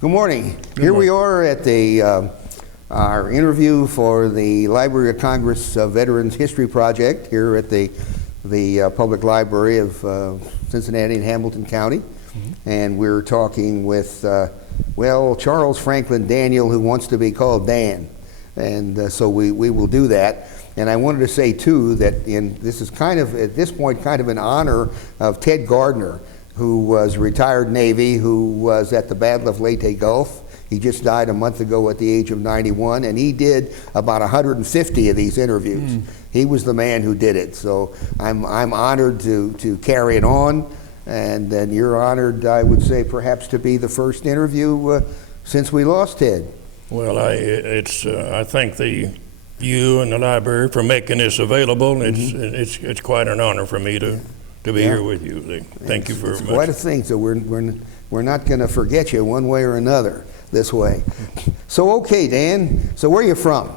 Good morning. Here we are at our interview for the Library of Congress Veterans History Project here at the Public Library of Cincinnati and Hamilton County. And we're talking with, Charles Franklin Daniel, who wants to be called Dan. And so we will do that. And I wanted to say, too, that this is kind of, at this point, kind of in honor of Ted Gardner, who was retired Navy, who was at the Battle of Leyte Gulf. He just died a month ago at the age of 91, and he did about 150 of these interviews. He was the man who did it. So I'm honored to carry it on, and then you're honored, I would say, perhaps to be the first interview since we lost Ted. Well, I thank you and the library for making this available. It's quite an honor for me to be here with you. Thank you very much. It's quite a thing. So we're not going to forget you one way or another this way. So okay, Dan. So where are you from?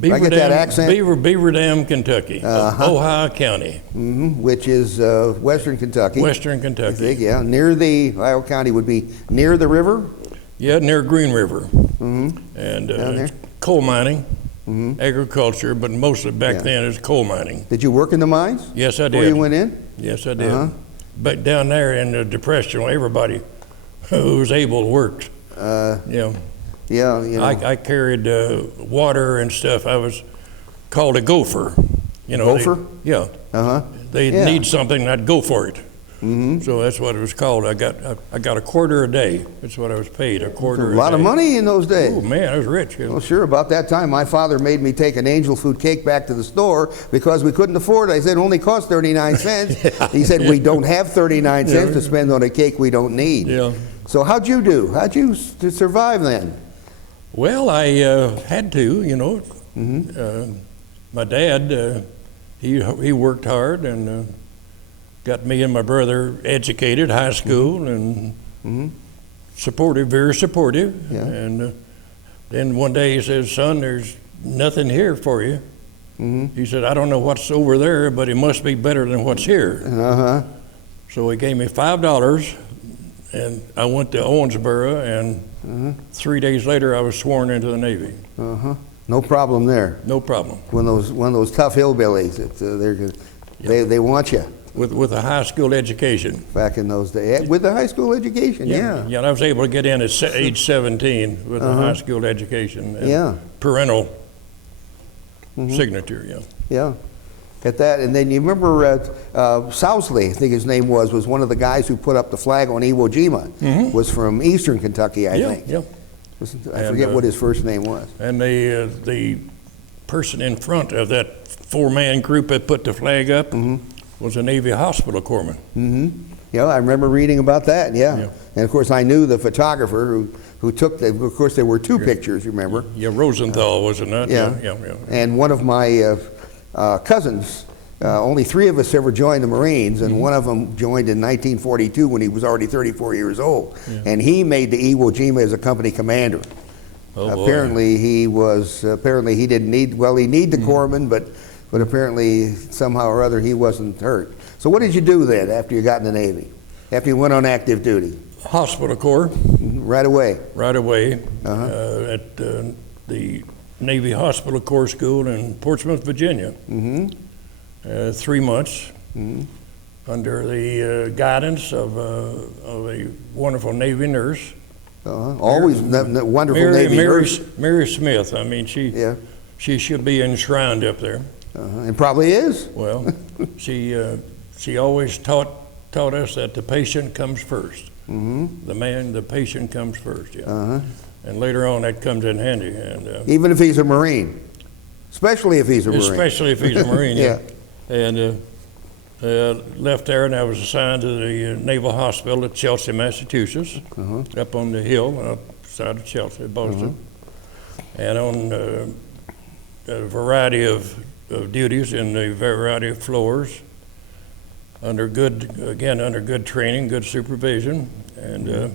Beaver I get Dam, that accent? Beaver Dam, Kentucky, Ohio County. Which is western Kentucky. Western Kentucky. Yeah, near Ohio County would be near the river. Yeah, near Green River. And coal mining. Agriculture, but mostly back then it was coal mining. Did you work in the mines? Yes, I did. Before you went in? Yes, I did. But down there in the Depression, everybody who was able worked. Yeah, you know. I carried water and stuff. I was called a gopher. Gopher? They need something, I'd go for it. So that's what it was called. I got a quarter a day. That's what I was paid, a quarter a day. A lot of money in those days. Oh man, I was rich. Well, sure. About that time, my father made me take an angel food cake back to the store because we couldn't afford it. I said, it only cost 39 cents. He said, we don't have 39 cents to spend on a cake we don't need. Yeah. So how'd you do? How'd you survive then? Well, I had to, my dad, he worked hard and got me and my brother educated, high school, and supportive, very supportive. Yeah. And then one day he says, son, there's nothing here for you. He said, I don't know what's over there, but it must be better than what's here. So he gave me $5, and I went to Owensboro, and 3 days later I was sworn into the Navy. No problem there. No problem. One of those tough hillbillies, they want you. With a high school education. Back in those days, with the high school education, yeah. Yeah, I was able to get in at age 17 with a high school education. And parental signature, Yeah. At that, and then you remember Sousley, I think his name was one of the guys who put up the flag on Iwo Jima. Was from Eastern Kentucky, I think. Yeah. I forget what his first name was. And the person in front of that four-man group that put the flag up was a Navy hospital corpsman. Yeah, I remember reading about that. Yeah. And of course, I knew the photographer who took the. Of course, there were two pictures. You remember? Yeah, Rosenthal, wasn't it? Yeah. And one of my cousins. Only 3 of us ever joined the Marines, and one of them joined in 1942 when he was already 34 years old. And he made the Iwo Jima as a company commander. Apparently, he didn't need. Well, he needed the corpsman, but apparently somehow or other he wasn't hurt. So what did you do then after you got in the Navy? After you went on active duty? Hospital Corps. Right away? Right away. At the Navy Hospital Corps School in Portsmouth, Virginia. 3 months under the guidance of a wonderful Navy nurse. Always wonderful Navy nurse. Mary Smith. I mean, she should be enshrined up there. And probably is. Well, she always taught us that the patient comes first. The patient comes first. Yeah. And later on, that comes in handy. And even if he's a Marine, especially if he's a Marine. Especially if he's a Marine. Yeah. And left there, and I was assigned to the Naval Hospital at Chelsea, Massachusetts, up on the hill outside of Chelsea, Boston, and on a variety of duties in a variety of floors, under good training, good supervision. And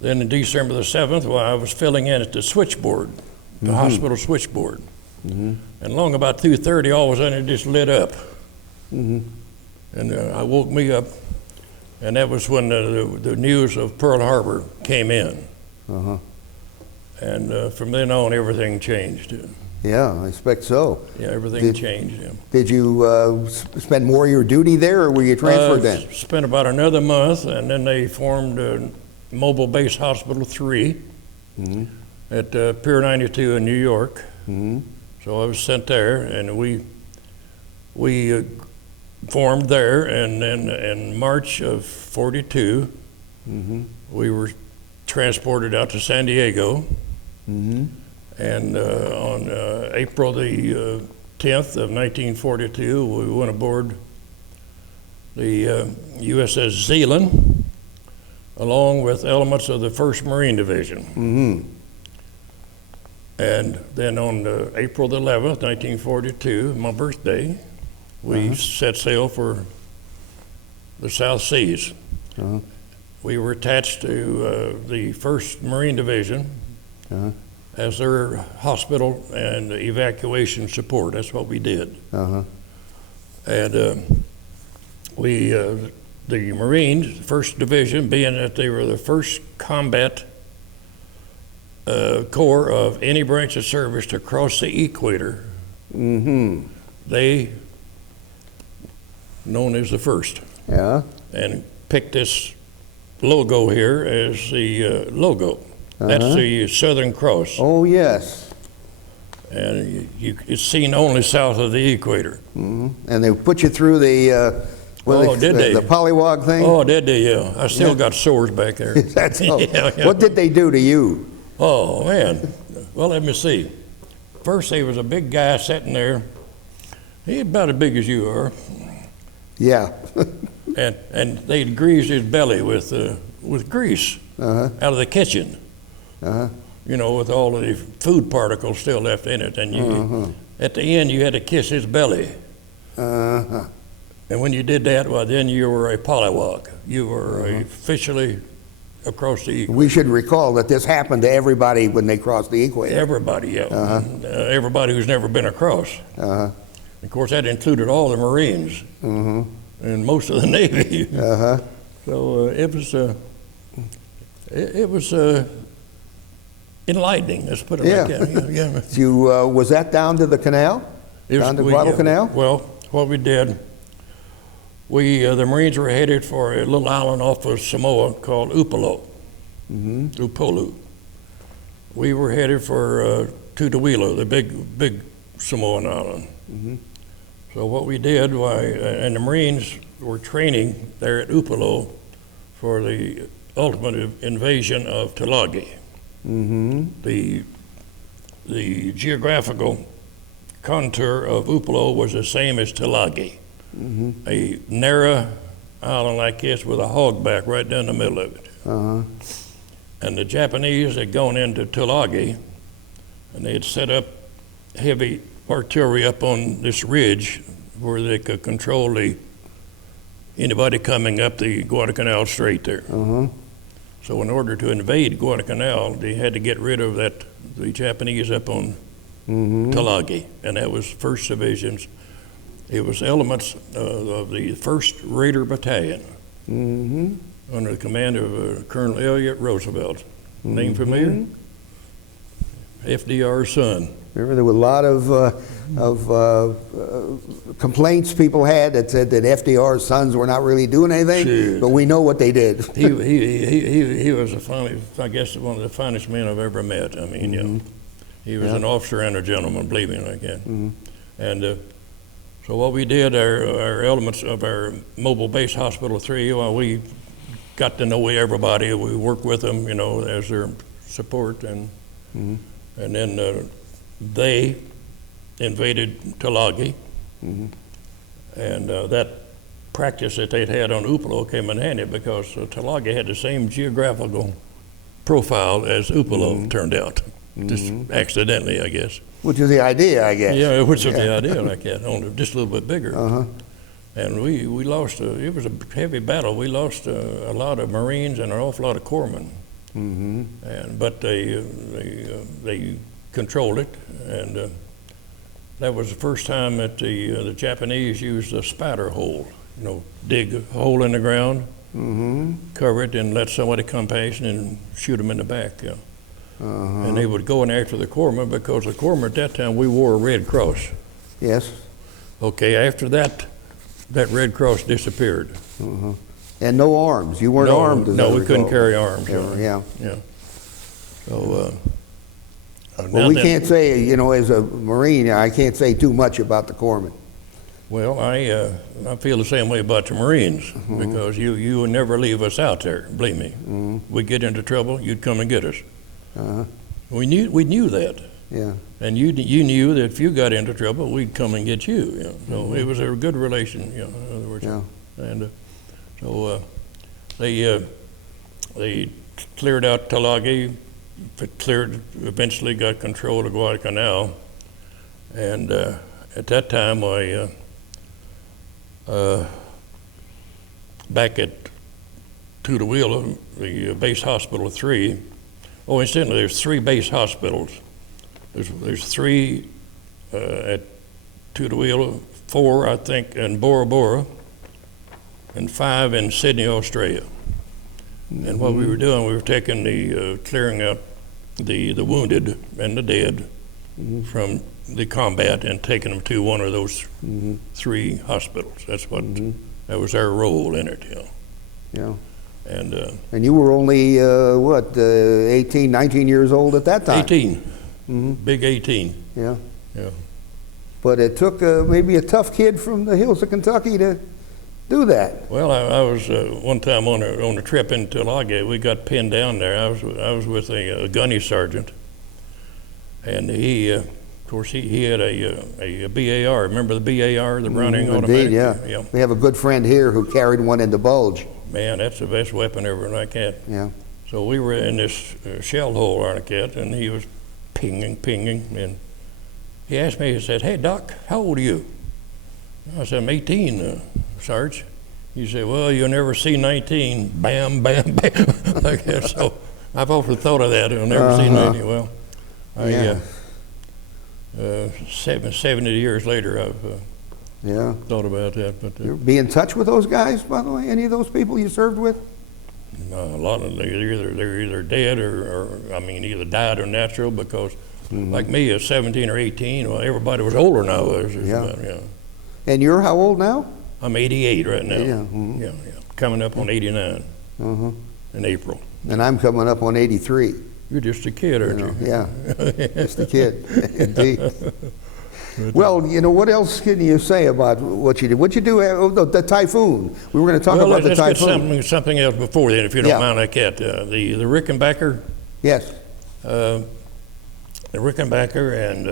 then in December the 7th, while I was filling in at the switchboard, the hospital switchboard, and along about 2:30, all of a sudden it just lit up. And I woke me up, And that was when the news of Pearl Harbor came in. Uh-huh. And from then on, everything changed. Yeah, I expect so. Yeah, everything changed. Yeah. Did you spend more of your duty there, or were you transferred then? Spent about another month, and then they formed Mobile Base Hospital 3 at Pier 92 in New York. So I was sent there, and we formed there, and then in March of '42, we were transported out to San Diego. And on April the 10th of 1942, we went aboard the USS Zealand, along with elements of the 1st Marine Division. And then on April the 11th, 1942, my birthday, we set sail for the South Seas. We were attached to the 1st Marine Division as their hospital and evacuation support. That's what we did. And we, the Marines, 1st Division, being that they were the first combat corps of any branch of service to cross the equator, they, known as the first, and picked this logo here as the logo. That's the Southern Cross. Oh, yes. And it's seen only south of the equator. And they put you through the, the polywog thing? Oh, did they? Yeah. I still got sores back there. That's all. What did they do to you? Oh, man. Well, let me see. First, there was a big guy sitting there. He's about as big as you are. Yeah. and they'd greased his belly with grease out of the kitchen. You know, with all of the food particles still left in it. And you, at the end, you had to kiss his belly. And when you did that, well, then you were a polywog. You were officially across the equator. We should recall that this happened to everybody when they crossed the equator. Everybody, yeah. Everybody who's never been across. Of course, that included all the Marines and most of the Navy. So it was enlightening, let's put it like that. Yeah. You, was that down to the canal? Down to Guadalcanal? Well, what we did, the Marines were headed for a little island off of Samoa called Upolu. We were headed for Tutawila, the big Samoan island. So what we did, and the Marines were training there at Upolu for the ultimate invasion of Tulagi. The geographical contour of Upolu was the same as Tulagi, a narrow island like this with a hogback right down the middle of it. And the Japanese had gone into Tulagi, and they had set up heavy artillery up on this ridge where they could control anybody coming up the Guadalcanal Strait there. So in order to invade Guadalcanal, they had to get rid of the Japanese up on Tulagi, and that was 1st Division's. It was elements of the 1st Raider Battalion under the command of Colonel Elliott Roosevelt. Name familiar? FDR's son. Remember, there were a lot of complaints people had that said that FDR's sons were not really doing anything, but we know what they did. He was I guess one of the finest men I've ever met. I mean, you know, he was an officer and a gentleman, believe me, like that. And so what we did, our elements of our Mobile Base Hospital 3, well, we got to know everybody. We worked with them, you know, as their support, and then they invaded Tulagi, and that practice that they'd had on Upolu came in handy because Tulagi had the same geographical profile as Upolu turned out, just accidentally, I guess. Which is the idea, I guess. Yeah, which is the idea, like that, only just a little bit bigger. And we lost, it was a heavy battle. We lost a lot of Marines and an awful lot of corpsmen. But they controlled it, and that was the first time that the Japanese used a spatter hole. You know, dig a hole in the ground cover it, and let somebody come past and shoot them in the back. Yeah. And they would go in after the corpsman, because the corpsman at that time, we wore a red cross. Yes. Okay, after that, that red cross disappeared. And no arms. You weren't armed. As I we couldn't recall. carry arms. Yeah. Yeah. So. Well, we can't say, you know, as a Marine, I can't say too much about the corpsman. Well, I feel the same way about the Marines, because you would never leave us out there. Believe me. We'd get into trouble, you'd come and get us. We knew that. Yeah. And you knew that if you got into trouble, we'd come and get you. You know? So it was a good relation. You know, in other words. Yeah. And so they cleared out Tulagi, eventually got control of Guadalcanal, and at that time back at Tutuila, the base hospital 3. Oh, incidentally, there's 3 base hospitals. There's 3 at Tutuila, 4, I think, in Bora Bora, and 5 in Sydney, Australia. And what we were doing, we were taking clearing out the wounded and the dead from the combat and taking them to one of those 3 hospitals. That's what, that was our role in it, you know. Yeah. And you were only, 18, 19 years old at that time? 18. Big 18. Yeah. Yeah. But it took maybe a tough kid from the hills of Kentucky to do that. Well, I was one time on a trip into Tulagi. We got pinned down there. I was with a gunny sergeant, and he, of course, he had a BAR. Remember the BAR, the Browning automatic? Indeed, yeah. We have a good friend here who carried one in the bulge. Man, that's the best weapon ever like that. Yeah. So we were in this shell hole on a cat, and he was pinging, and he asked me, he said, "Hey, Doc, how old are you?" I said, "I'm 18, Sarge." He said, "Well, you'll never see 19. Bam, bam, bam." Like that. So I've often thought of that. You'll never see 19. Well, 70 years later, I've thought about that. But be in touch with those guys, by the way? Any of those people you served with? A lot of them, they're either dead or I mean, either died or natural, because like me, at 17 or 18, well, everybody was older than I was. Just about, And you're how old now? I'm 88 right now. Yeah. Coming up on 89 in April. And I'm coming up on 83. You're just a kid, aren't you? Yeah, just a kid, indeed. Well, you know, what else can you say about what you did? What'd you do? The typhoon. We were going to talk about the typhoon. Let's get something else before then, if you don't mind, like that. The Rickenbacker. Yes. The Rickenbacker and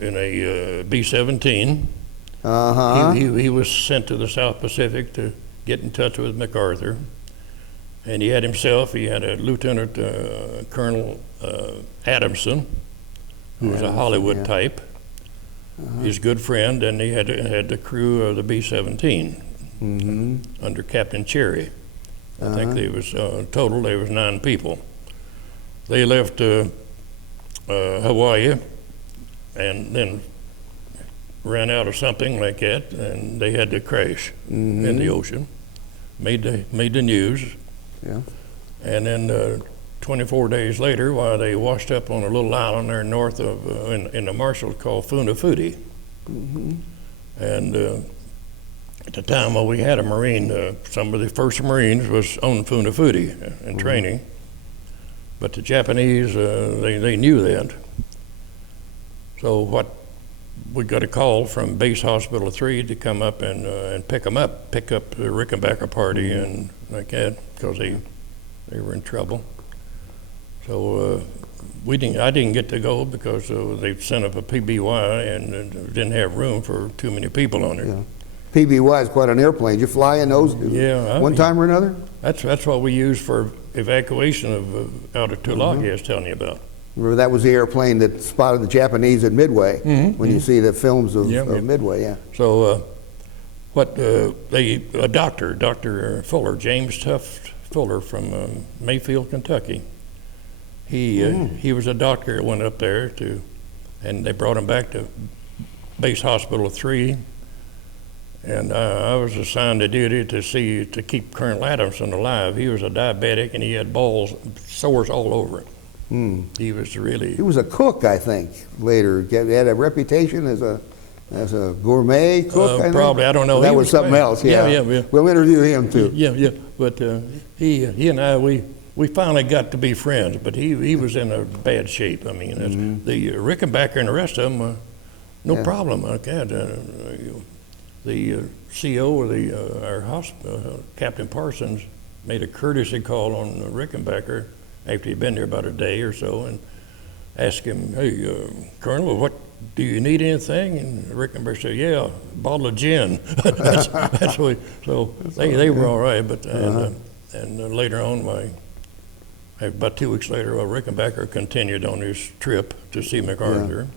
in a B-17. He was sent to the South Pacific to get in touch with MacArthur. And he had a Lieutenant Colonel Adamson, who was a Hollywood type, his good friend, and he had the crew of the B-17 under Captain Cherry. I think there was total, there was 9 people. They left Hawaii and then ran out of something like that, and they had to crash in the ocean. Made the news. Yeah. And then 24 days later, while they washed up on a little island there north of in the Marshall called Funafuti. And at the time, well, we had a Marine. Some of the first Marines was on Funafuti in training, but the Japanese they knew that. So we got a call from Base Hospital 3 to come up and pick up the Rickenbacker party and like that, because they were in trouble. So I didn't get to go because they sent up a PBY and didn't have room for too many people on it. Yeah. PBY is quite an airplane. Did you fly in those? Yeah. One time or another? That's what we used for evacuation of out of Tulagi I was telling you about. Remember, that was the airplane that spotted the Japanese at Midway, when you see the films of Midway, yeah. So Dr. Fuller, James Tuft Fuller from Mayfield, Kentucky, he was a doctor that went up there and they brought him back to Base Hospital 3, And I was assigned the duty to keep Colonel Adamson alive. He was a diabetic, and he had sores all over him. He was He was a cook, I think, later. He had a reputation as a gourmet cook, I think. Probably, I don't know. That was something else, yeah. Yeah. We'll interview him, too. Yeah. But he and I, we finally got to be friends, but he was in a bad shape. I mean, the Rickenbacker and the rest of them, no problem. Okay, the CO of our hospital, Captain Parsons, made a courtesy call on Rickenbacker after he'd been there about a day or so, and asked him, "Hey, Colonel, what do you need anything?" And Rickenbacker said, "Yeah, a bottle of gin." that's what. So they were all right, but and later on, about 2 weeks later, Rickenbacker continued on his trip to see MacArthur.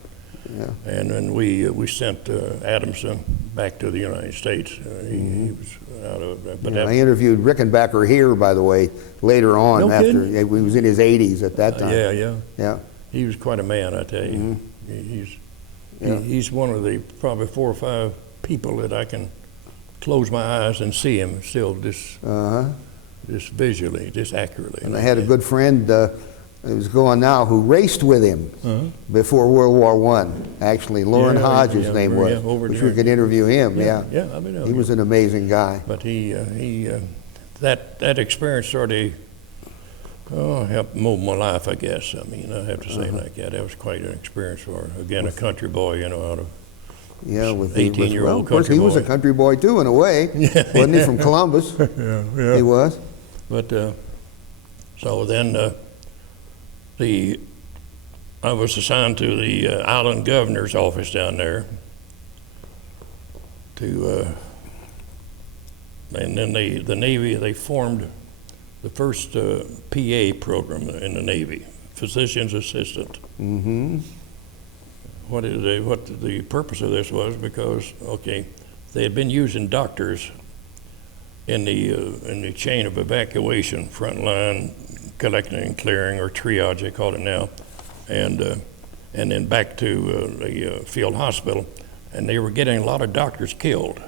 Yeah. And then we sent Adamson back to the United States. He was out of. But I interviewed Rickenbacker here, by the way, later on. No after kidding? he was in his 80s at that time. Yeah. He was quite a man, I tell you. He's one of the probably 4 or 5 people that I can close my eyes and see him still just visually, just accurately. And I had a good friend who's going now who raced with him before World War I. Actually, Lauren Hodge, his name was. Which we could interview him. Yeah, I mean, he was an amazing guy. But that experience sort of helped mold my life, I guess. I mean, I have to say it like that. That was quite an experience for, again, a country boy, out of 18-year-old of course, he was a country boy too, in a way, wasn't he? From Columbus. Yeah. He was. But so then I was assigned to the island governor's office down there. And then the Navy, they formed the first PA program in the Navy, physician's assistant. What the purpose of this was, because they had been using doctors in the chain of evacuation, front line, collecting and clearing, or triage they call it now, and then back to the field hospital, and they were getting a lot of doctors killed.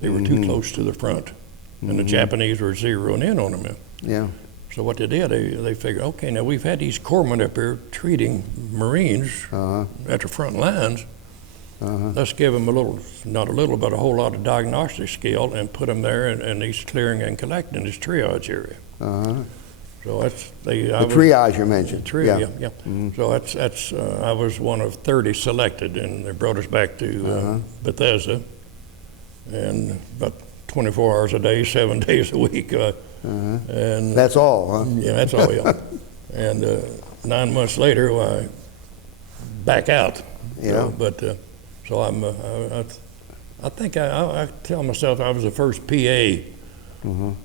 They were too close to the front, and the Japanese were zeroing in on them. Yeah. So what they did, they figured, okay, now we've had these corpsmen up here treating Marines at the front lines. Let's give them not a little, but a whole lot of diagnostic skill, and put them there in these clearing and collecting, this triage area. So that's the triage you mentioned. Yeah. So that's I was one of 30 selected, and they brought us back to Bethesda, and about 24 hours a day, 7 days a week. And that's all, huh? Yeah, that's all. Yeah. And 9 months later, I back out. Yeah. So I think I tell myself I was the first PA.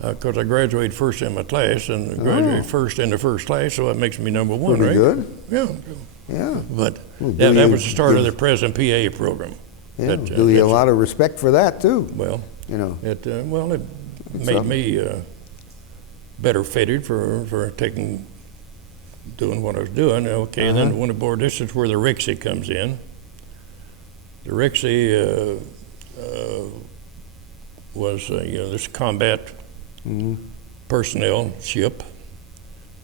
Because I graduated first in my class, and graduated first in the first class, so that makes me number 1, pretty right? Good. Yeah. But that was the start of the present PA program. Yeah. Do you a lot of respect for that too? Well, it made me better fitted for doing what I was doing. Okay, and then when the board, this is where the Rixey comes in. The Rixey was this combat personnel ship,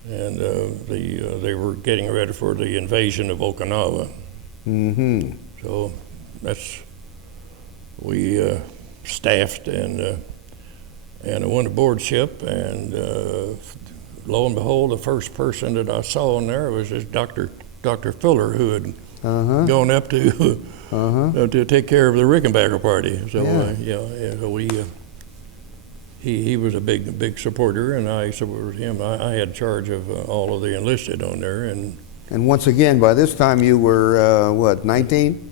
and they were getting ready for the invasion of Okinawa. So we staffed and went aboard ship, and lo and behold, the first person that I saw in there was this Dr. Fuller, who had gone up to take care of the Rickenbacker party. So he was a big supporter, and I supported him. I had charge of all of the enlisted on there, and once again, by this time you were 19?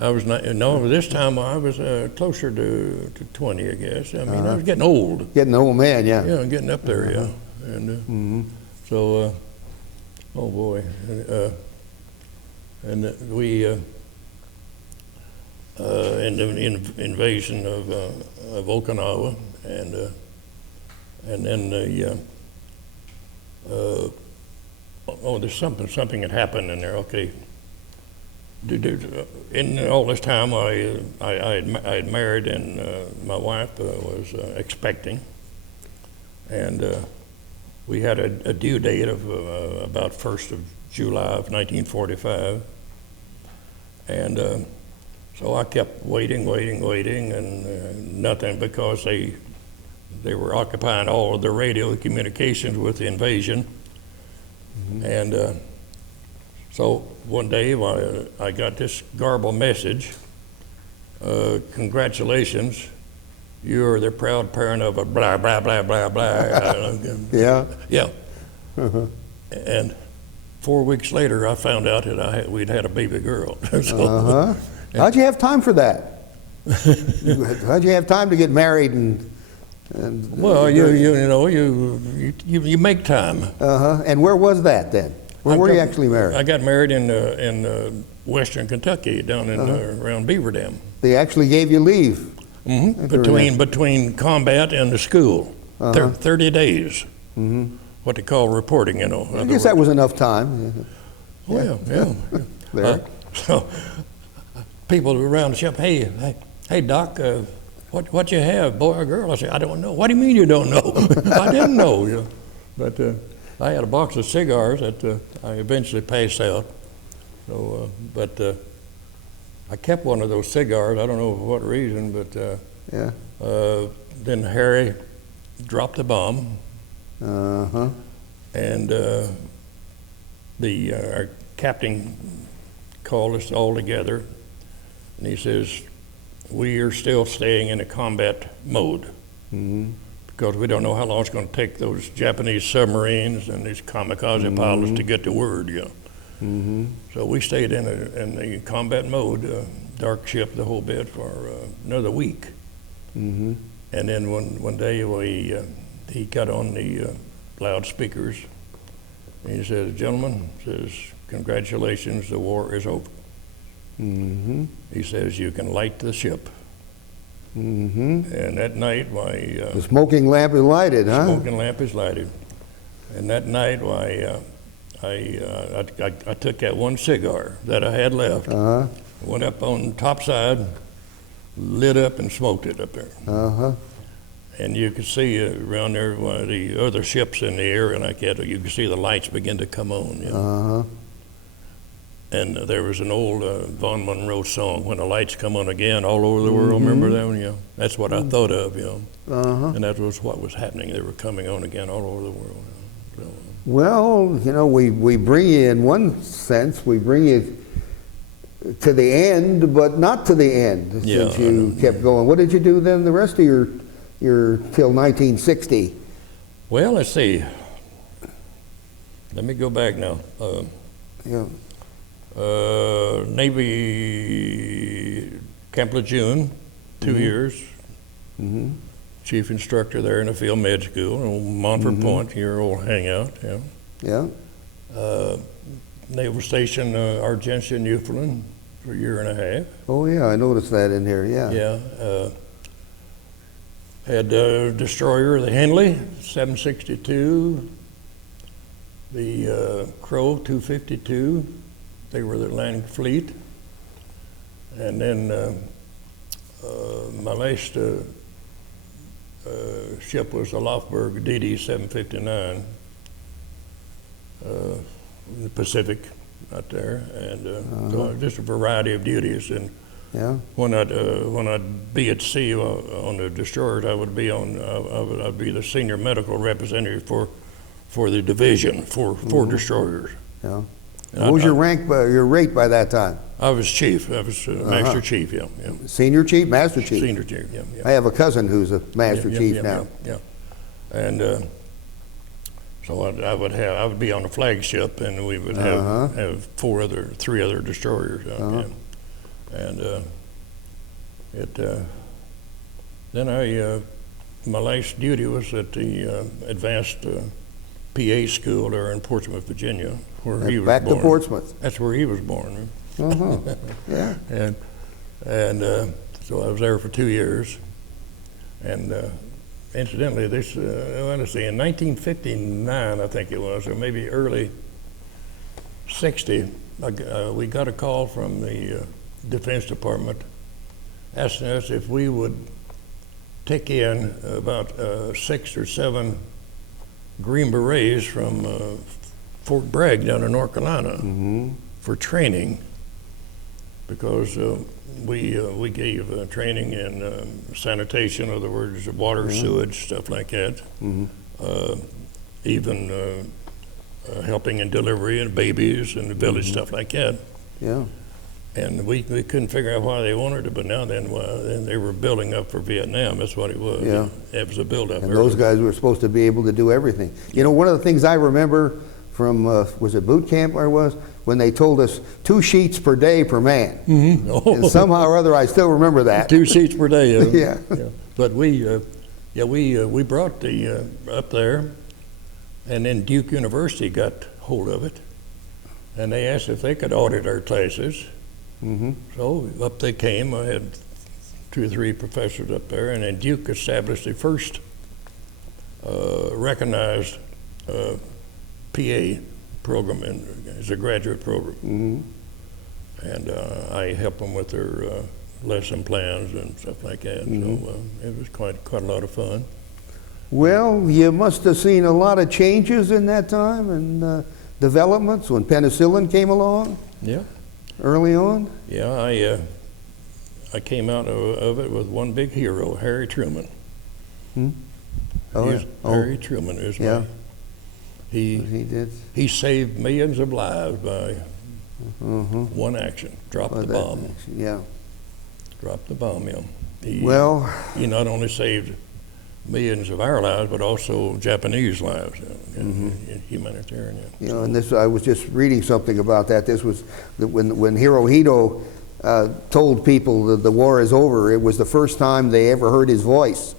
I was not. No, this time I was closer to 20, I guess. I mean, I was getting old. Getting an old man, yeah. Yeah, getting up there, yeah. And so, oh boy, and we in the invasion of Okinawa, and then there's something had happened in there. Okay, In all this time, I had married, and my wife was expecting, and we had a due date of about 1st of July of 1945, and so I kept waiting, and nothing, because they were occupying all of the radio communications with the invasion, and so one day I got this garbled message, congratulations, you're the proud parent of a blah, blah, blah, blah, blah. Yeah. Yeah. Uh-huh. And 4 weeks later, I found out that we'd had a baby girl. So, Uh-huh. How'd you have time for that? How'd you have time to get married and well, you make time. Uh-huh. And where was that then? Where were you actually married? I got married in western Kentucky, down in around Beaver Dam. They actually gave you leave. Between combat and the school, 30 days. What they call reporting, you know. I guess that was enough time. Oh yeah. There. So people around the shop, hey, Doc, what you have, boy or girl? I said, I don't know. What do you mean you don't know? I didn't know. You know. But I had a box of cigars that I eventually passed out. So, but I kept one of those cigars. I don't know for what reason, but then Harry dropped the bomb, and our captain called us all together, and he says, we are still staying in a combat mode, because we don't know how long it's going to take those Japanese submarines and these kamikaze pilots to get the word, you know. So we stayed in the combat mode, dark ship the whole bit, for another week. And then one day he got on the loudspeakers, and he says, gentlemen, says, congratulations, the war is over. He says, you can light the ship. And that night, the smoking lamp is lighted, huh? Smoking lamp is lighted. And that night, I took that one cigar that I had left, went up on top side, lit up and smoked it up there. And you could see around there, one of the other ships in the area like that, you could see the lights begin to come on. You know? And there was an old Von Monroe song, when the lights come on again all over the world. Remember that one? You know? That's what I thought of, you know. And that was what was happening. They were coming on again all over the world. You know? So, well, you know, we bring you, in one sense, we bring you to the end, but not to the end, since you kept going. What did you do then the rest of your till 1960? Well, let's see. Let me go back now. Navy Camp Lejeune, 2 years. Chief instructor there in the field med school, old Montford Point, your old hangout. Naval Station, Argentia, Newfoundland, for a year and a half. Oh yeah, I noticed that in here. Yeah. Had destroyer, the Henley, 762. The Crow, 252. They were the Atlantic Fleet. And then my last ship was the Lofberg DD 759, in the Pacific, out there, and so just a variety of duties. And when I'd be at sea on the destroyers, I would be I'd be the senior medical representative for the division for destroyers. What was your rank, your rate by that time? I was chief. I was master chief. Yeah. Senior chief, master chief. Senior chief. Yeah. I have a cousin who's a master chief now. Yeah. And so I would be on the flagship, and we would have three other destroyers out there. And then my last duty was at the advanced PA school there in Portsmouth, Virginia, where he was back born. to Portsmouth. That's where he was born. Yeah. And so I was there for 2 years. And incidentally, let's see, in 1959, I think it was, or maybe early 60, we got a call from the Defense Department asking us if we would take in about 6 or 7 Green Berets from Fort Bragg down in North Carolina for training, because we gave training in sanitation, in other words, water, sewage, stuff like that. Even helping in delivery and babies and the village, stuff like that. Yeah. And we couldn't figure out why they wanted it, but now then they were building up for Vietnam. That's what it was. Yeah. It was a build-up. And those guys were supposed to be able to do everything. You know, one of the things I remember from, was it boot camp where I was, when they told us 2 sheets per day per man. And somehow or other, I still remember that. 2 sheets per day. Yeah. But we brought the up there, and then Duke University got hold of it, and they asked if they could audit our classes. So up they came. I had 2 or 3 professors up there, and then Duke established the first recognized PA program as a graduate program. And I helped them with their lesson plans and stuff like that. So it was quite a lot of fun. Well, you must have seen a lot of changes in that time and developments when penicillin came along. Yeah. Early on. Yeah, I came out of it with one big hero, Harry Truman. Harry Truman is he did. He saved millions of lives by one action. Drop the bomb. Drop the bomb. He not only saved millions of our lives, but also Japanese lives, humanitarian. You know, and this, I was just reading something about that. This was when Hirohito told people that the war is over, it was the first time they ever heard his voice,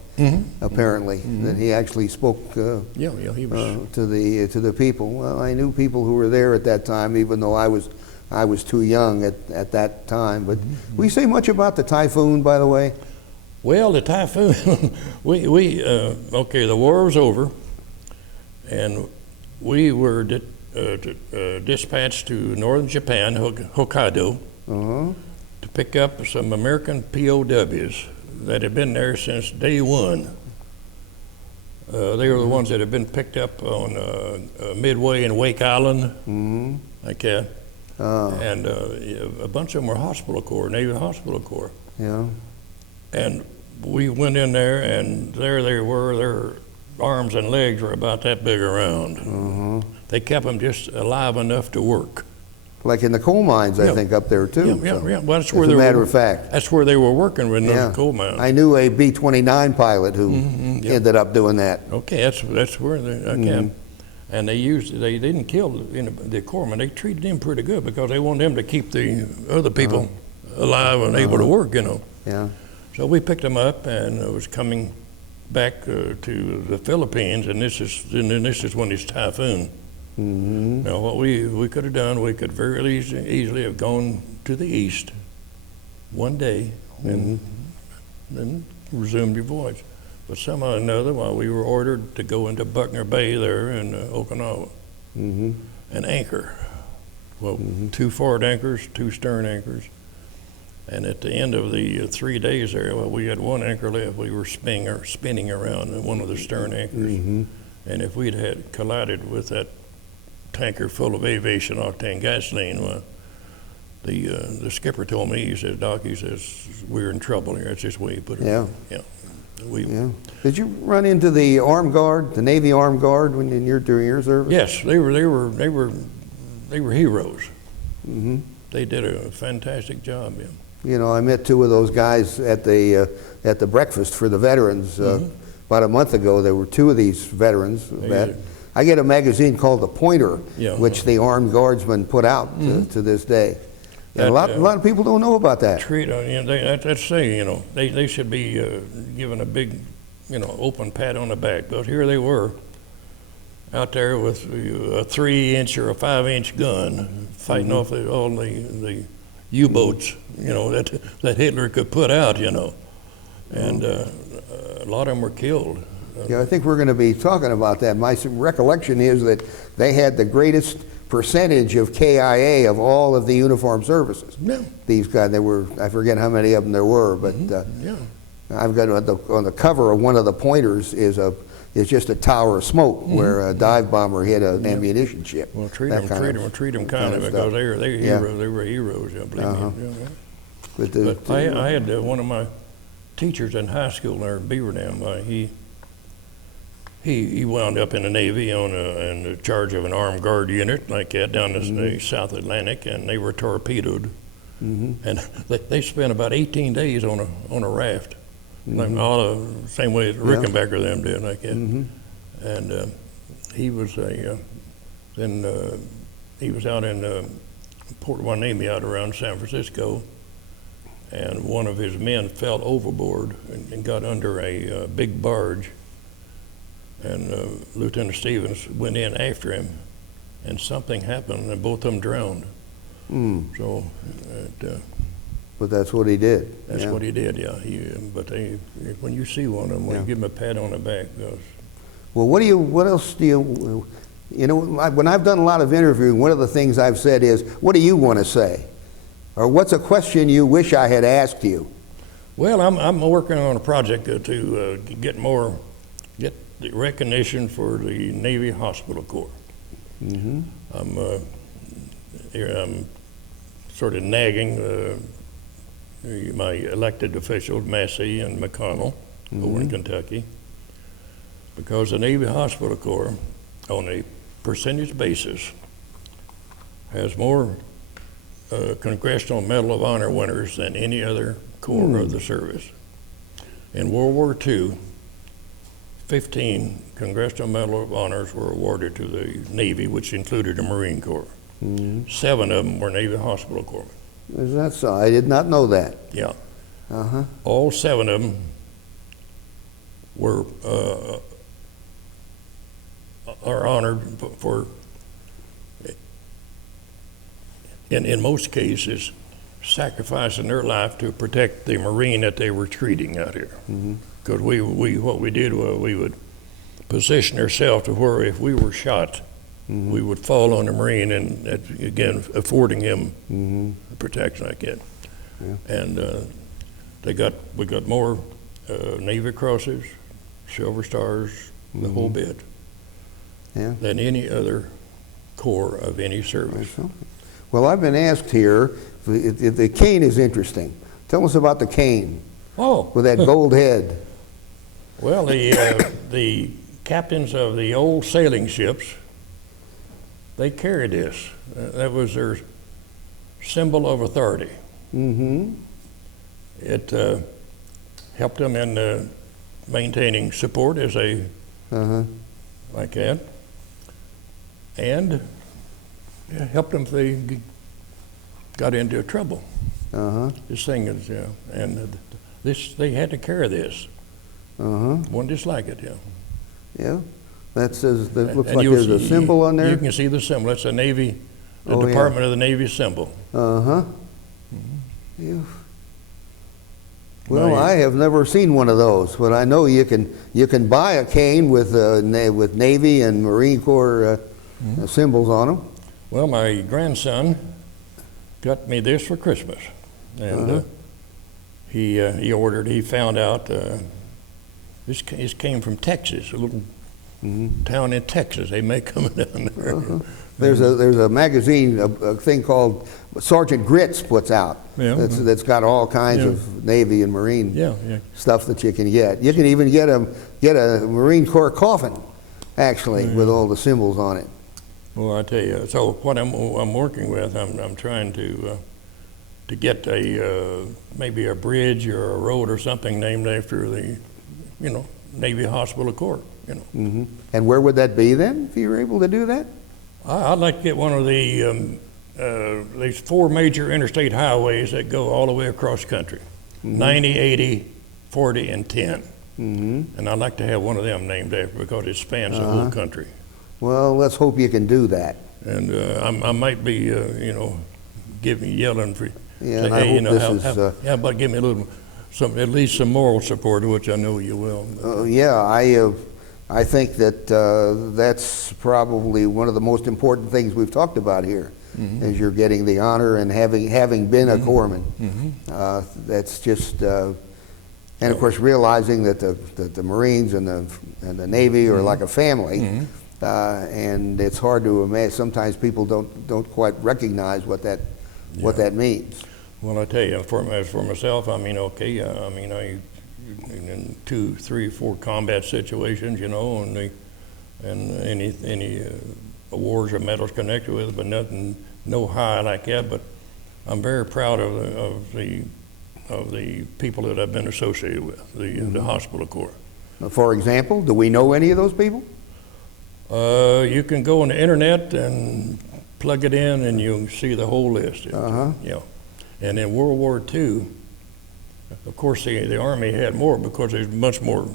apparently, that he actually spoke he was to the people. Well, I knew people who were there at that time, even though I was too young at that time. But will you say much about the typhoon, by the way? Well, the typhoon, the war was over, and we were dispatched to northern Japan, Hokkaido, to pick up some American POWs that had been there since day one. They were the ones that had been picked up on Midway and Wake Island, like that. And a bunch of them were hospital corps, Navy hospital corps. Yeah. And we went in there, and there they were. Their arms and legs were about that big around. They kept them just alive enough to work. Like in the coal mines, I think, up there too. Yeah. Well, that's where as a matter of fact. That's where they were working with those coal mines. I knew a B-29 pilot who ended up doing that. Okay, that's where they and they didn't kill the corpsmen. They treated them pretty good because they wanted them to keep the other people alive and able to work. Yeah. So we picked them up, and it was coming back to the Philippines, and this is when it's typhoon. Now, what we could have done, we could very easily have gone to the east one day and then resumed your voyage. But somehow or another, while we were ordered to go into Buckner Bay there in Okinawa and anchor. Well, 2 forward anchors, 2 stern anchors. And at the end of the 3 days there, we had 1 anchor left. We were spinning around one of the stern anchors. And if we'd had collided with that tanker full of aviation octane gasoline, well, the skipper told me, he says, Doc, he says, we're in trouble here. That's just the way he put it. Yeah. Did you run into the Armed Guard, the Navy Armed Guard, during your service? Yes, they were heroes. They did a fantastic job. You know, I met 2 of those guys at the breakfast for the veterans about a month ago. There were 2 of these veterans. I get a magazine called The Pointer, which the Armed Guardsmen put out to this day. And a lot of people don't know about that. They should be given a big, open pat on the back. But here they were, out there with a 3-inch or a 5-inch gun, fighting off all the U-boats, that Hitler could put out, and a lot of them were killed. I think we're going to be talking about that. My recollection is that they had the greatest percentage of KIA of all of the uniformed services. Yeah. These guys, there were, I forget how many of them there were, but Yeah. I've got on the cover of one of the pointers is just a tower of smoke where a dive bomber hit an ammunition ship. Well, treat That them kind of because stuff. they Yeah. were heroes. I believe Uh-huh. me. Yeah. But I had one of my teachers in high school there at Beaver Dam. He wound up in the Navy in charge of an armed guard unit like that down the South Atlantic, and they were torpedoed. And they spent about 18 days on a raft, like all the same way as Rickenbacker them did like that. And he was he was out in Port Hueneme out around San Francisco, and one of his men fell overboard and got under a big barge, and Lieutenant Stevens went in after him, and something happened, and both of them drowned. So, but that's what he did. that's what he did, yeah. But when you see one of them, you give them a pat on the back. Well, what else do you know, when I've done a lot of interviewing, one of the things I've said is, what do you want to say? Or what's a question you wish I had asked you? Well, I'm working on a project to get the recognition for the Navy Hospital Corps. I'm sort of nagging my elected officials, Massey and McConnell, over in Kentucky, because the Navy Hospital Corps, on a percentage basis, has more Congressional Medal of Honor winners than any other corps of the service. In World War II, 15 Congressional Medal of Honors were awarded to the Navy, which included the Marine Corps. 7 of them were Navy Hospital Corps. Is that so? I did not know that. Yeah. All 7 of them were are honored for in most cases, sacrificing their life to protect the Marine that they were treating out here. Because what we did was we would position ourselves to where if we were shot, we would fall on the Marine, and again, affording him protection like that. And we got more Navy Crosses, Silver Stars, the whole bit, than any other corps of any service. Well, I've been asked here, the cane is interesting. Tell us about the cane. Oh. With that gold head. Well, the captains of the old sailing ships, they carried this. That was their symbol of authority. It helped them in maintaining support as they, like that, and it helped them if they got into trouble. This thing is, and they had to carry this. One just like it, Yeah, that says, that looks And like there's a symbol on there. You can see the symbol. It's a Navy, the Department of the Navy symbol. Yeah. Well, I have never seen one of those, but I know you can buy a cane with Navy and Marine Corps symbols on them. Well, my grandson got me this for Christmas, and he found out this came from Texas, a little town in Texas. They make them down there. There's a magazine, a thing called Sergeant Grits puts out. That's got all kinds of Navy and Marine stuff that you can get. You can even get a Marine Corps coffin, actually, with all the symbols on it. Well, I tell you, so what I'm working with, I'm trying to get maybe a bridge or a road or something named after the, Navy Hospital Corps. And where would that be then, if you were able to do that? I'd like to get one of these 4 major interstate highways that go all the way across the country, 90, 80, 40, and 10. And I'd like to have one of them named after because it spans the whole country. Well, let's hope you can do that. And I might be, yelling for, Yeah, and I hope this is. How about give me at least some moral support, which I know you will. Yeah, I think that that's probably one of the most important things we've talked about here, is you're getting the honor and having been a corpsman. That's just, and of course realizing that the Marines and the Navy are like a family, and it's hard to imagine. Sometimes people don't quite recognize what that means. Well, I tell you, as for myself, I mean, okay, I mean, I in 2, 3, 4 combat situations, you know, and any awards or medals connected with it, but no high like that. But I'm very proud of the people that I've been associated with, the hospital corps. For example, do we know any of those people? You can go on the internet and plug it in, and you'll see the whole list. Yeah. And in World War II, of course, the Army had more because there's much more,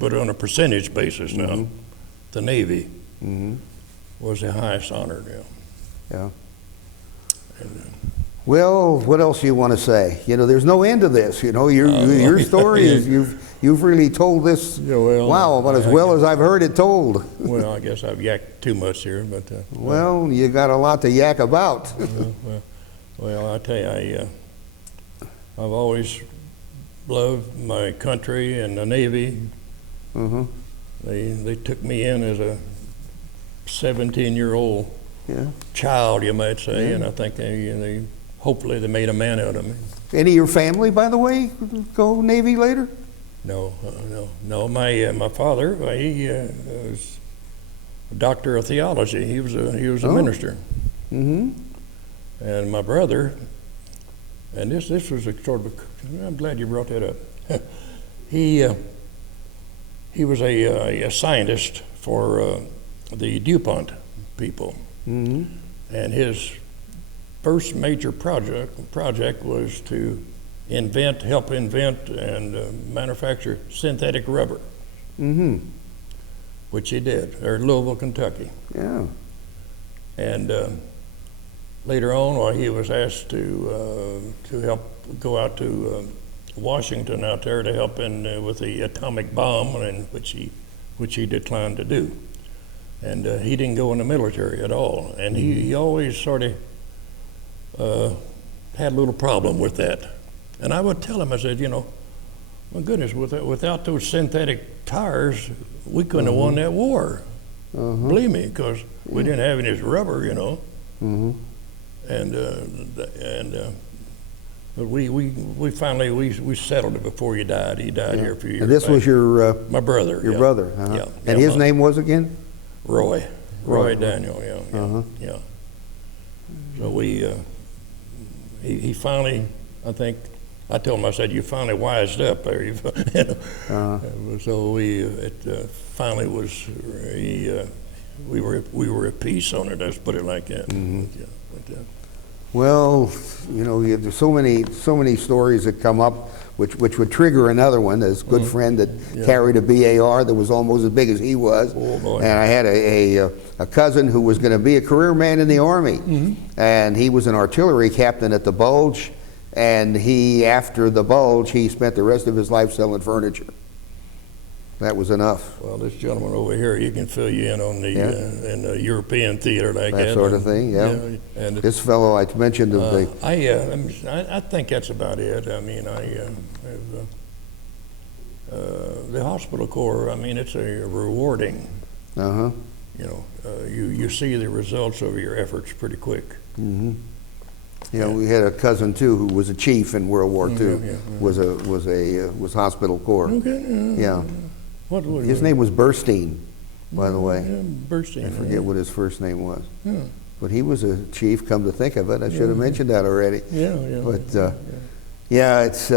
but on a percentage basis now, the Navy was the highest honored. Yeah. Well, what else do you want to say? You know, there's no end to this. You know, your story is you've really told this. Yeah, well, wow, about as well as I've heard it told. Well, I guess I've yacked too much here, but. Well, you got a lot to yak about. Well, I tell you, I've always loved my country and the Navy. They took me in as a 17-year-old child, you might say, and I think they hopefully they made a man out of me. Any of your family, by the way, go Navy later? No. My father, he was a doctor of theology. He was a minister. And my brother, and this was a sort of I'm glad you brought that up. He was a scientist for the DuPont people, and his first major project was to help invent and manufacture synthetic rubber, which he did there in Louisville, Kentucky. Yeah. And later on, while he was asked to help go out to Washington out there to help with the atomic bomb, and which he declined to do, and he didn't go in the military at all, and he always sort of had a little problem with that. And I would tell him, I said, you know, my goodness, without those synthetic tires, we couldn't have won that war. Believe me, because we didn't have any rubber, you know. But we finally settled it before he died. He died here a few years And this back. was your my brother. Your brother. Yeah. And his name was again? Roy Daniel. Yeah. So he finally, I think, I told him, I said, you finally wised up there. So it finally was. We were at peace on it. Let's put it like that. Well, you know, there's so many stories that come up, which would trigger another one. There's a good friend that carried a BAR that was almost as big as he was, and I had a cousin who was going to be a career man in the Army, and he was an artillery captain at the Bulge, and after the Bulge, he spent the rest of his life selling furniture. That was enough. Well, this gentleman over here, he can fill you in on in the European theater like that. That sort of thing, yeah. And this fellow I mentioned of the... I think that's about it. I mean, the hospital corps, I mean, it's a rewarding. You know, you see the results of your efforts pretty quick. Yeah, we had a cousin too who was a chief in World War II. Was hospital corps. Okay. His name was Burstein, by the way. Burstein. I forget what his first name was. But he was a chief, come to think of it. I should have mentioned that already. But it's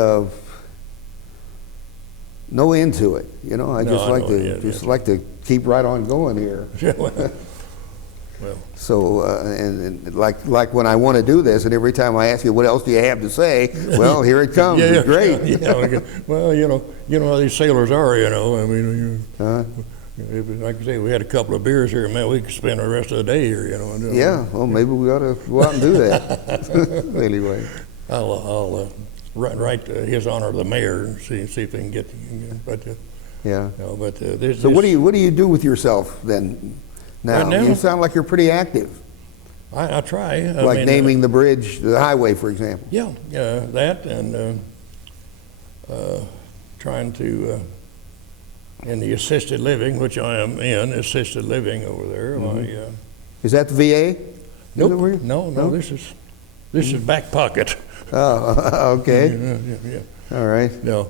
no end to it. You know, I just like to keep right on going here. Well. So, and like when I want to do this, and every time I ask you, what else do you have to say? Well, here it comes. It's great. Well, you know how these sailors are, you know. I mean, like I say, we had a couple of beers here, man, we could spend the rest of the day here, you know. Yeah, well, maybe we ought to go out and do that. Anyway. I'll write his honor the mayor and see if they can get, but Yeah. You know, but So what do you do with yourself then? Now, Right now? You sound like you're pretty active. I try. Like naming the bridge, the highway, for example. Yeah, that and trying to in the assisted living, which I am in assisted living over there. Is that the VA? Nope. Is it where you- No. This is back pocket. Oh, okay. Yeah. All right. No.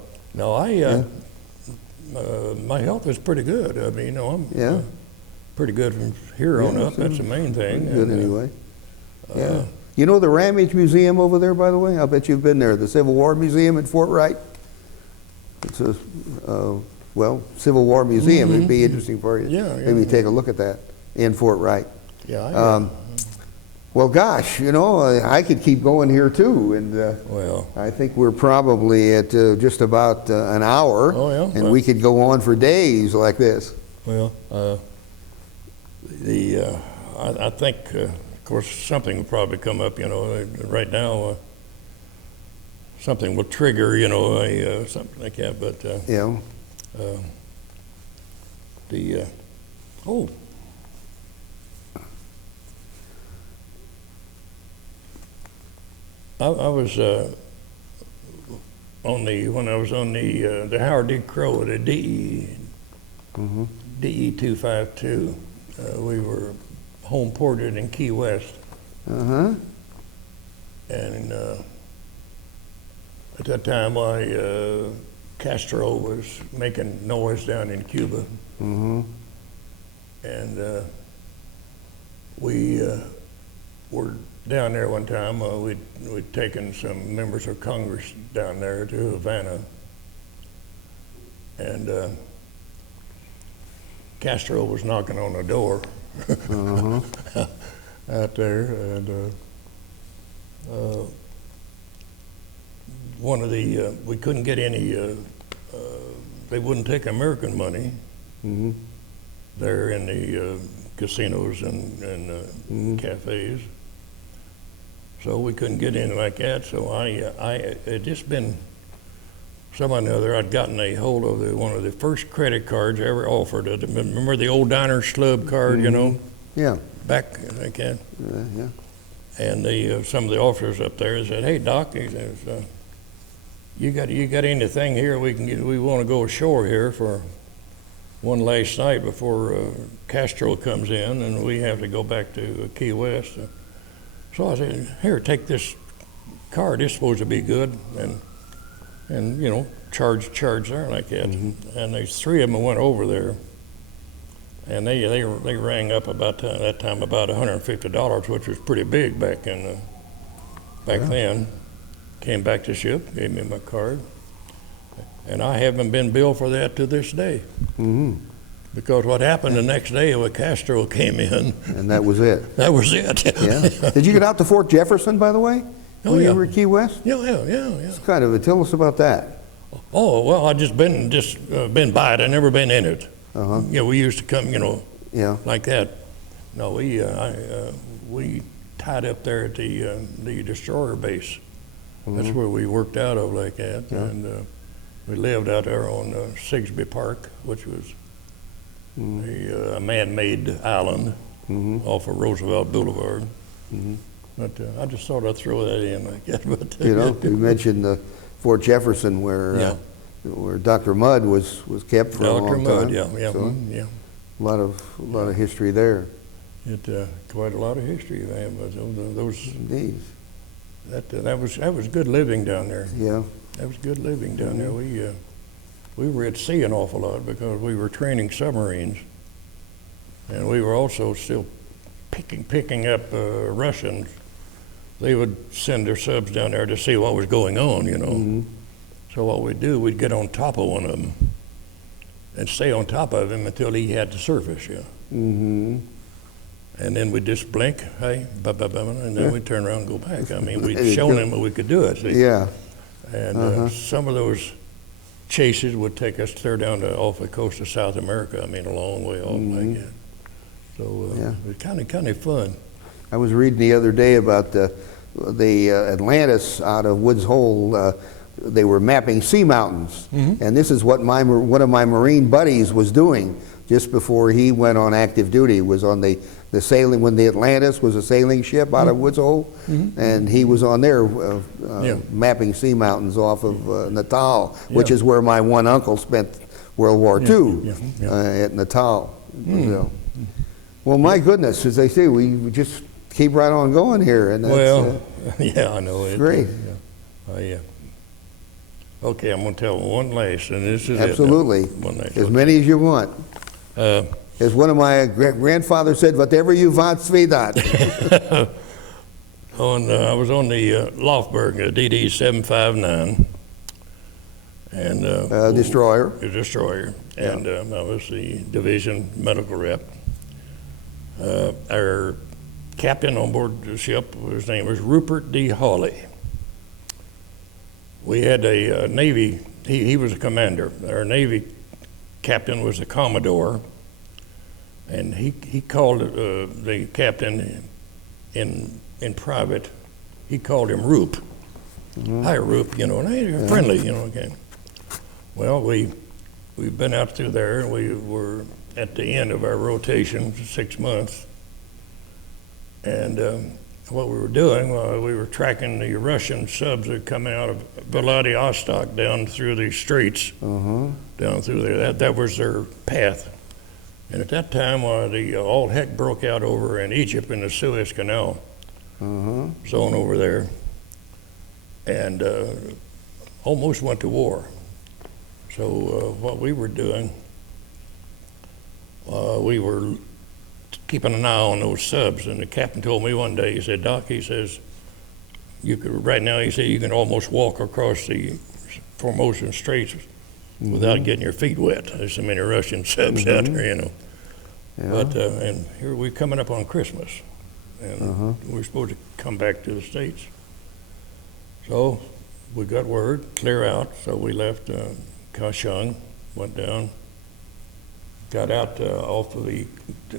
My health is pretty good. I mean, I'm pretty good from here on up. That's the main thing. Good anyway. Yeah. You know the Ramage Museum over there, by the way? I'll bet you've been there. The Civil War Museum at Fort Wright. It's a Civil War museum. It'd be interesting for you. Yeah. Maybe take a look at that in Fort Wright. Yeah. Well, gosh, I could keep going here too, and I think we're probably at just about an hour, and we could go on for days like this. Well, I think, of course, something will probably come up. Right now, something will trigger, something like that. But I was when I was on the Howard D. Crow, the DE 252. We were home ported in Key West. And at that time, Castro was making noise down in Cuba. And we were down there one time. We'd taken some members of Congress down there to Havana. And Castro was knocking on the door out there. And we couldn't get any, they wouldn't take American money there in the casinos and cafes. So we couldn't get in like that. So I had just been, someone or other, I'd gotten a hold of one of the first credit cards I ever offered. Remember the old Diners Club card, Yeah. Back like that. Yeah. And some of the officers up there said, "Hey, Doc," he says, you got anything here we want to go ashore here for one last night before Castro comes in and we have to go back to Key West. So I said, "Here, take this card. It's supposed to be good." And charge there like that. And there's three of them went over there. And they rang up about that time about $150, which was pretty big back then. Came back to ship, gave me my card, and I haven't been billed for that to this day. Because what happened the next day when Castro came in, and that was it. That was it. Yeah. Did you get out to Fort Jefferson, by the way? Oh, when yeah. you were at Key West? Yeah. It's kind of tell us about that. Oh well, I just been by it. I never been in it. We used to come, like that. No, we tied up there at the destroyer base. That's where we worked out of like that, and we lived out there on Sigsbee Park, which was a man-made island off of Roosevelt Boulevard. But I just thought I'd throw that in like that. But you mentioned Fort Jefferson, where Dr. Mudd was kept for a long time. So, A lot of history there. Quite a lot of history. Those. Indeed. That was good living down there. Yeah. That was good living down there. We were at sea an awful lot because we were training submarines, and we were also still picking up Russians. They would send their subs down there to see what was going on, So what we'd do, we'd get on top of one of them and stay on top of him until he had to surface, And then we'd just blink, hey, and then we'd turn around and go back. I mean, we'd shown him that we could do it. See? Yeah. And some of those chases would take us clear down to off the coast of South America. I mean, a long way off like that. So it was kind of fun. I was reading the other day about the Atlantis out of Woods Hole they were mapping sea mountains. And this is what one of my Marine buddies was doing just before he went on active duty. Was on the sailing, when the Atlantis was a sailing ship out of Woods Hole, and he was on there mapping sea mountains off of Natal, which is where my one uncle spent World War II, at Natal. So, well, my goodness, as they say, we just keep right on going here, and that's, yeah, I know it. Great. Yeah. Okay, I'm going to tell one last, and this is absolutely one last. As many as you want. As one of my grandfathers said, "Whatever you want, sweetheart." I was on the Lofberg, DD 759, and destroyer. A destroyer, and I was the division medical rep. Our captain on board the ship, his name was Rupert D. Hawley. We had a Navy, he was a commander. Our Navy captain was a Commodore, and he called the captain in private, he called him Roop. Hi, Roop, and they're friendly, okay. Well, we've been out through there, and we were at the end of our rotation for 6 months. And what we were doing, we were tracking the Russian subs that come out of Vladivostok down through these streets, down through there. That was their path. And at that time, all heck broke out over in Egypt in the Suez Canal zone over there, and almost went to war. So what we were doing, we were keeping an eye on those subs, and the captain told me one day, he said, "Doc," he says, "you could, right now," he said, "you can almost walk across the Formosan Straits without getting your feet wet. There's so many Russian subs out there, Yeah. But, and here we're coming up on Christmas, and we're supposed to come back to the States. So we got word, clear out, so we left Kaohsiung, went down, got out off of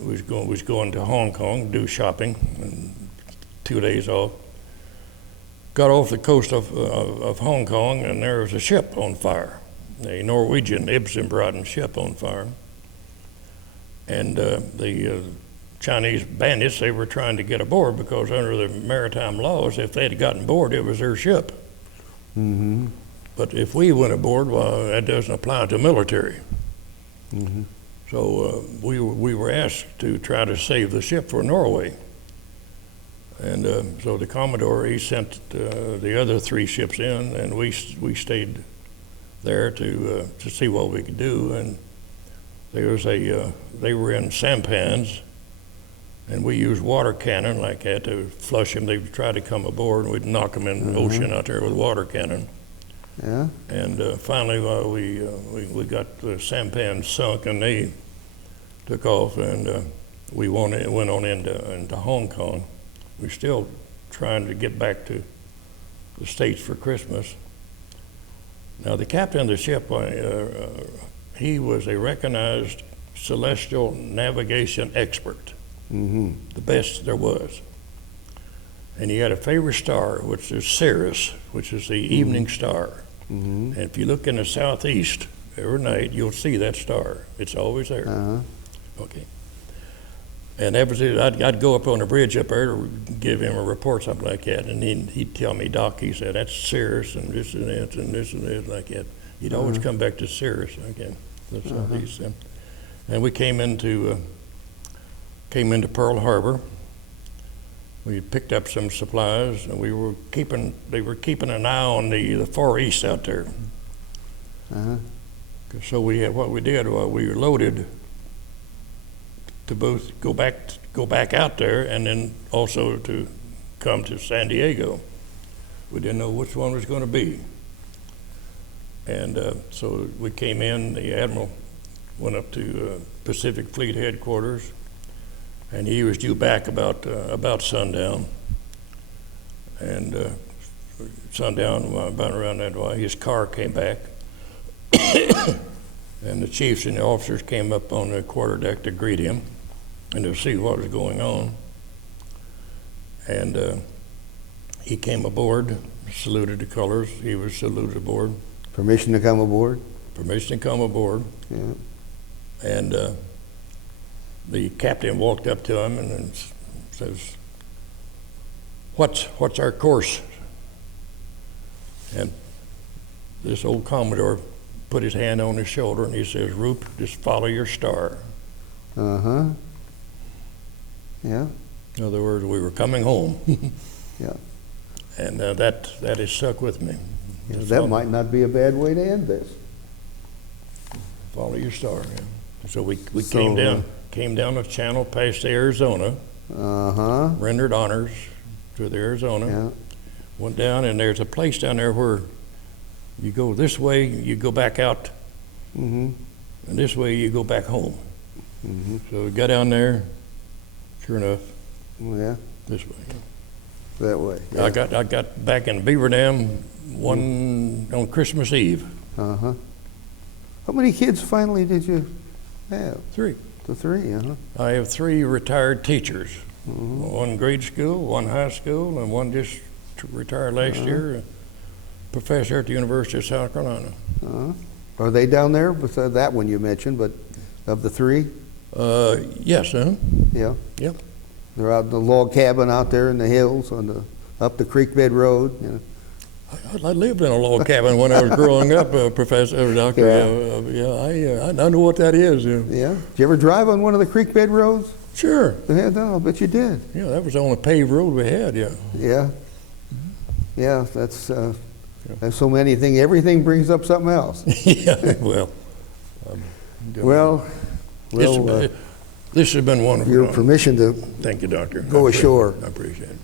was going to Hong Kong, do shopping, and 2 days off. Got off the coast of Hong Kong, and there was a ship on fire, a Norwegian Ibsen-Braden ship on fire. And the Chinese bandits, they were trying to get aboard because under the maritime laws, if they had gotten aboard, it was their ship. But if we went aboard, well, that doesn't apply to military. So we were asked to try to save the ship for Norway. And so the Commodore, he sent the other 3 ships in, and we stayed there to see what we could do. And there was they were in sampans, and we used water cannon like that to flush them. They would try to come aboard, and we'd knock them in the ocean out there with water cannon. And finally, we got the sampans sunk, and they took off, and we went on into Hong Kong. We're still trying to get back to the States for Christmas. Now, the captain of the ship, he was a recognized celestial navigation expert, the best there was. And he had a favorite star, which is Sirius, which is the evening star. And if you look in the southeast every night, you'll see that star. It's always there. Okay. And that was it. I'd go up on the bridge up there to give him a report, something like that, and he'd tell me, "Doc," he said, "that's Sirius and this and that and this and that," like that. He'd always come back to Sirius again. The southeast. And we came into Pearl Harbor. We picked up some supplies, and they were keeping an eye on the Far East out there. So what we did was we were loaded to both go back out there, and then also to come to San Diego. We didn't know which one was going to be. And so we came in, the Admiral went up to Pacific Fleet headquarters, and he was due back about sundown. And sundown, about around that way, his car came back. And the chiefs and the officers came up on the quarterdeck to greet him and to see what was going on. And he came aboard, saluted the colors. He was saluted aboard. Permission to come aboard? Permission to come aboard. Yeah. And the captain walked up to him and then says, what's our course? And this old Commodore put his hand on his shoulder and he says, Roop, just follow your star. Uh-huh. Yeah. In other words, we were coming home. Yeah. And that has stuck with me. Yeah, that might not be a bad way to end this. Follow your star. Yeah. So we So, came down the channel past Arizona, Uh-huh. rendered honors to the Arizona, Yeah. went down, and there's a place down there where you go this way, you go back out, Mm-hmm. and this way you go back home. Mm-hmm. So we got down there, sure enough, Yeah. this way. That way. Yeah. I got back in Beaver Dam on Christmas Eve. Uh-huh. How many kids finally did you have? 3. The 3, uh-huh. I have 3 retired teachers. Mm-hmm. One grade school, one high school, and one just retired last year, a professor at the University of South Carolina. Uh-huh. Are they down there besides that one you mentioned, but of the 3? Yes, Yeah. Yep. They're out in the log cabin out there in the hills up the creek bed road. You know. I lived in a log cabin when I was growing up, Professor, Doctor. I know what that is. Yeah. Yeah. Did you ever drive on one of the creek bed roads? Sure. Yeah, no, I bet you did. Yeah, that was the only paved road we had, yeah. Yeah. Yeah, that's there's so many things. Everything brings up something else. Yeah, well. Well, This has been wonderful. your permission to Thank you, Doctor. go ashore. I appreciate it.